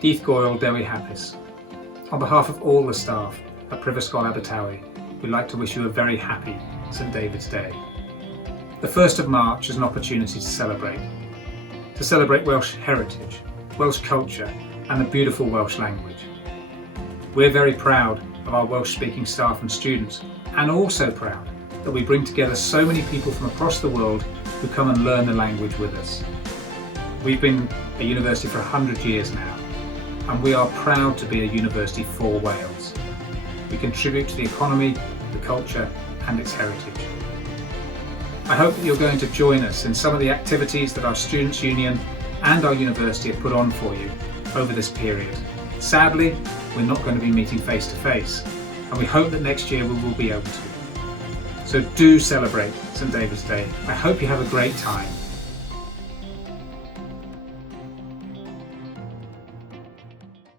Díth Goil Dewi Hapus. On behalf of all the staff at Prifysgol Abertawe, we'd like to wish you a very happy St David's Day. The 1st of March is an opportunity to celebrate Welsh heritage, Welsh culture and the beautiful Welsh language. We're very proud of our Welsh-speaking staff and students, and also proud that we bring together so many people from across the world who come and learn the language with us. We've been a university for 100 years now, and we are proud to be a university for Wales. We contribute to the economy, the culture and its heritage. I hope that you're going to join us in some of the activities that our Students' Union and our university have put on for you over this period. Sadly, we're not going to be meeting face to face, and we hope that next year we will be able to. So do celebrate St David's Day. I hope you have a great time.